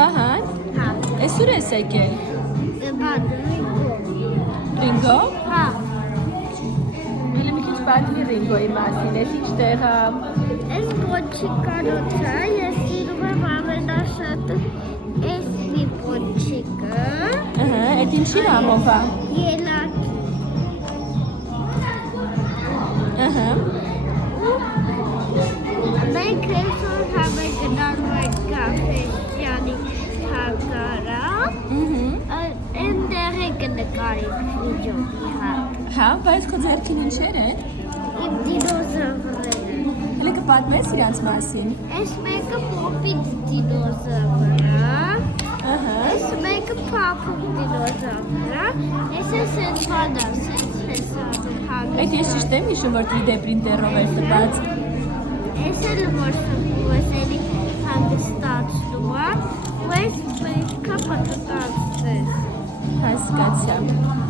Վահան, ես ուր ես եկել։ Ռինգո։ Հա։ Հələ մի քիչ պատմի Ռինգոյի մասին, ես ինչ տեղ է։ Այս պոչի կարոցը, ես սիրում եմ ամենաշատը այս մի պոչիկը։ Այդ ինչի համով է։ Ելակ։ Մենք այսօր համեր գնալու ենք Գաֆեստյանի հագարակ, այնտեղ ենք նկարենք վիդեոյի հատ։ Հա, բայց քո ձեռքին ինչեր են։ Իմ դինոզավրերը։ Հələ կպատմես իրանց մասին։ Այս մեկը Պոպիտ դինոզավր է։ Այս մեկը Փափուկ դինոզավր է։ Այս է Սենտվանա, Այդ ես ճիշտ եմ հիշում, որ 3D պրինտերով էր տված։ Այս էլ որ սնկուվեսելի հանգստացնում է, ու այս պետք է պատտացնել։ Հասկացա։